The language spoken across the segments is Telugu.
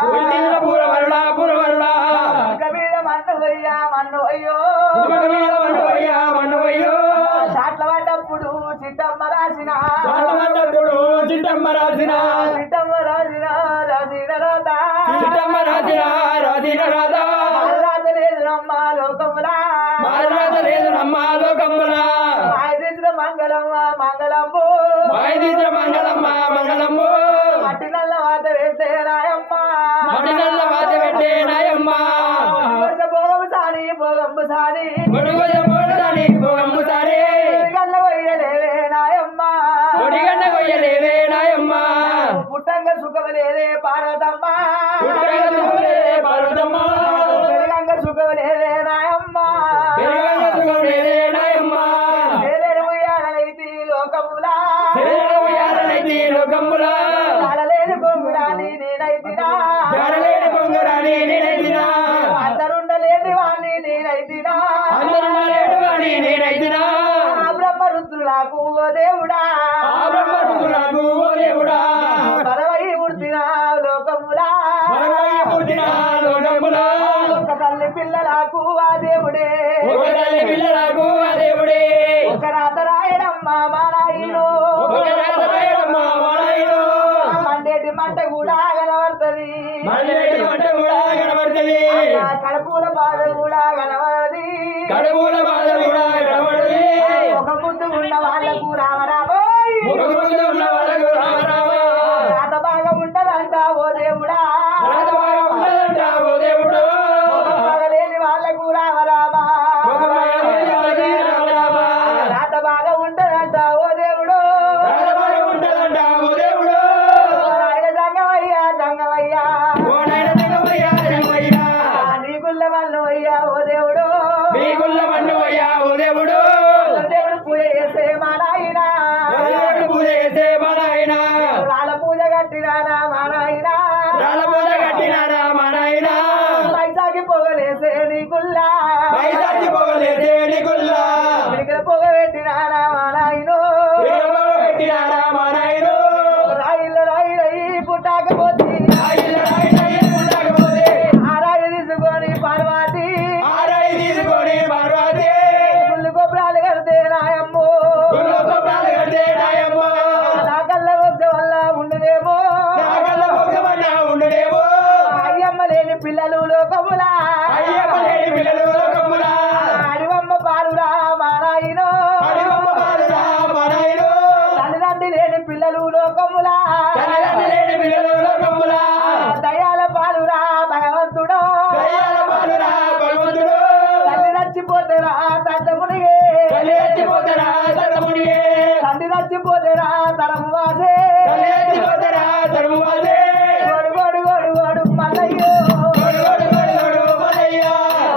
పురవరుడా పురవరుడా మీద మన్ను అయ్యో మన్ను అయ్యో చాట్ల పడ్డప్పుడు చిట్టమ్మ రాసిన చిట్టమ్మ రాసిన చిట్టమ్మ రాసిన రాసిన రాత చిట్టమ్మ రాసిన రాసిన రాత రాత లేదు నమ్మ లోకములా రాత లేదు నమ్మ లోకములా వాయిదించిన మంగళమ్మ మంగళమ్ము వాయిదించిన మంగళమ్మ మంగళమ్ము మట్టి నల్ల వాత పెట్టే నాయమ్మ మట్టి నల్ల వాత పెట్టే నాయమ్మ భోగము సారి భోగంబు సారి భోగంబు సారి గల్ల వయ్యలేవే నాయమ్మ ఒడిగన్న కొయ్యలేవే నాయమ్మ పుట్టంగా సుఖమలేదే పార్వతమ్మ పార్వతమ్మ పెరగంగా సుఖమలేదే నాయమ్మ సుఖమలేదే నాయమ్మ ఉయ్యాలైతి లోకములా లోకములా చాలలేని పొంగుడాని నేనైతినా చాలలేని పొంగుడాని నేనైతినా అందరుండలేని వాణ్ణి నేనైతినా అందరుండలేని వాణ్ణి నేనైతినా బ్రహ్మరుద్రులకు ఓ దేవుడా బ్రహ్మరుద్రులకు ఓ దేవుడా పరవై ఉడితినా లోకములా లోకములా ఒక తల్లి పిల్లలకు ఆ దేవుడే ఒక తల్లి పిల్లలకు ఆ దేవుడే ఒక రాత రాయడమ్మ మారాయిను ఒక రాత రాయడమ్మ మారాయిను మండేటి మంట కూడా కనబడుతుంది మండేటి మంట కూడా కనబడుతుంది కడుపుల బాధ కూడా కనబడది కడుపుల బాధ కూడా కనబడుతుంది ఒక ముందు ఉన్న వాళ్ళకు రామరామోయ్ ఒక ముందు ఉన్న వాళ్ళకు రామరామ రాత బాగా ఉండదంట ఓ దేవుడా రాత బాగా ఉండదంట ఓ దేవుడు బాగలేని వాళ్ళకు రామరామా రాత బాగా ఉండదంట ఓ దేవుడు రాత బాగా ఉండదంట ఓ దేవుడు ఆయన సంగమయ్యా సంగమయ్యా ఓ నాయన సంగమయ్యా సంగమయ్యా నీకుల్ల మన్ను అయ్యా ఓ దేవుడు నీకుల్ల మన్ను అయ్యా ఓ దేవుడు దేవుడు పూజ చేసే మా నాయన దేవుడు పూజ చేసే మా నాయన రాళ్ళ పూజ కట్టినానా మా నాయన రాళ్ళ పూజ కట్టినారా మా నాయన పైసాకి పొగలేసే నీకుల్లా పైసాకి పొగలేసే నీకుల్లా ఇక్కడ పొగ పెట్టినానా మా నాయను పెట్టినారా మా నాయను రాయిల రాయిలయి పుట్టాకపోతే ఆ రాయి తీసుకొని పార్వతి గుళ్ళు కొబ్బరాలు కడితే నాయమ్మో నా కళ్ళ వచ్చ వల్ల ఉండునేమో అయ్యమ్మ లేని పిల్లలు లోకములా అడివమ్మ పాలురా మా నాయనో తల్లిదండ్రి లేని పిల్లలు లోకములా దయాల పాలురా భగవంతుడో తల్లి నచ్చిపోతేరా తద్దమునిగే తండ్రి నచ్చిపోతేరా తరము వాసే గోడు గోడు గోడు గోడు మల్లయ్యో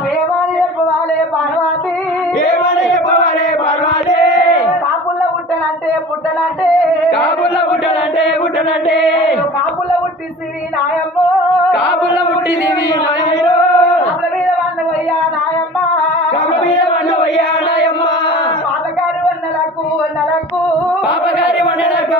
ఏమని చెప్పవాలే పార్వతి కాపుల్లో పుట్టనంటే పుట్టనంటే పుట్టనంటే కాపుల్లో పుట్టిసివి నాయమ్మో కాపుల పుట్టిదివి నాయనో కాపుల మీద వన్నవయ్యా నాయమ్మ కాపుల మీద వన్నవయ్యా నాయమ్మ పాపగారి వన్నలకు వన్నలకు పాపగారి వండలకు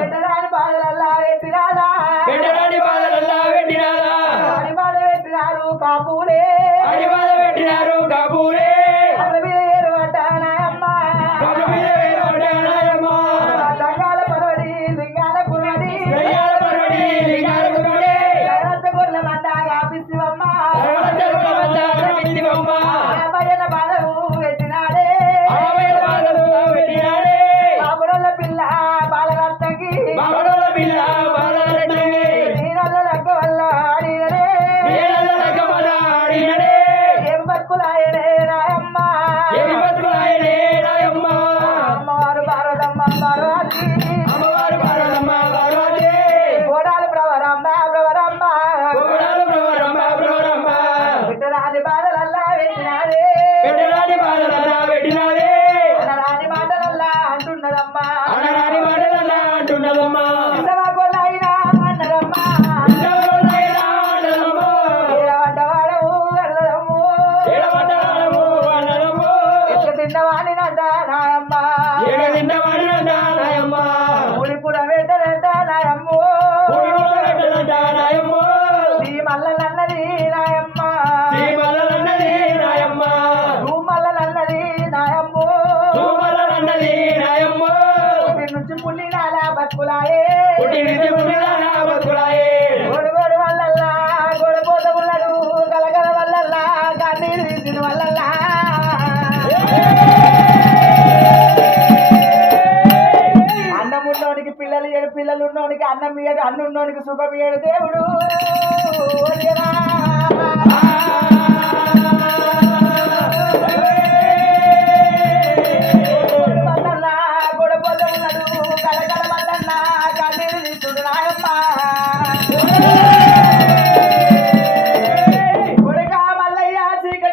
పెట్టరాని బాధలల్లా పెట్టినాదా పెట్టరాని బాధలల్లా పెట్టినారా అని బాధ పెట్టినారు కాపులే అడిబాధ పెట్టినారు కాపులే కాపుల మీద ఏరువడ్డ నాయమ్మ కాపుల మీద వేరుపడ్డా నాయమ్మ లింగాల పరవడి లింగాల కురడి దయ్యాల పర్వడి లింగాల గురుడే జగత్త గొర్రెల మంద వ్యాపిస్తువమ్మ సర్వజనుల వద్ద రమించివమ్మ భయన బాధలు పెట్టినాడే ఆవేల బాధలు పెట్టినాడే బాబుడల పిల్ల బాలరత్నకి బాబడోల పిల్ల బాలరెడ్డి నీళ్ళ లగ్గ వల్ల ఆడినడే వీరల రకమల ఆడినడే ఏం బతుకులాయనే రాయమ్మ ఏమి బతుకులాయనే రాయమ్మ అమ్మవారు పార్వతమ్మ పార్వతి అమ్మవారు పార్వతమ్మ పార్వతి కోడాలు ప్రవరమ్మ ప్రవరమ్మ కోడాలు ప్రవరమ్మ ప్రవరమ్మ పెట్టరాని బాధలల్లా పెట్టినాడే బతుకులాయే పుట్టినిది పుట్టిదానా బతుకులాయే గొడుగోడు వల్లల్లా గొడపోత ఉన్నాడు గలగల వల్లల్లా కన్నీరు తీసిన వల్లల్లా అన్నం ఉన్నోనికి పిల్లలు ఏడు పిల్లలు ఉన్నోనికి అన్నం ఇయ్యడు అన్నున్నోనికి సుఖం ఇయ్యడు దేవుడు ఓ దేవా.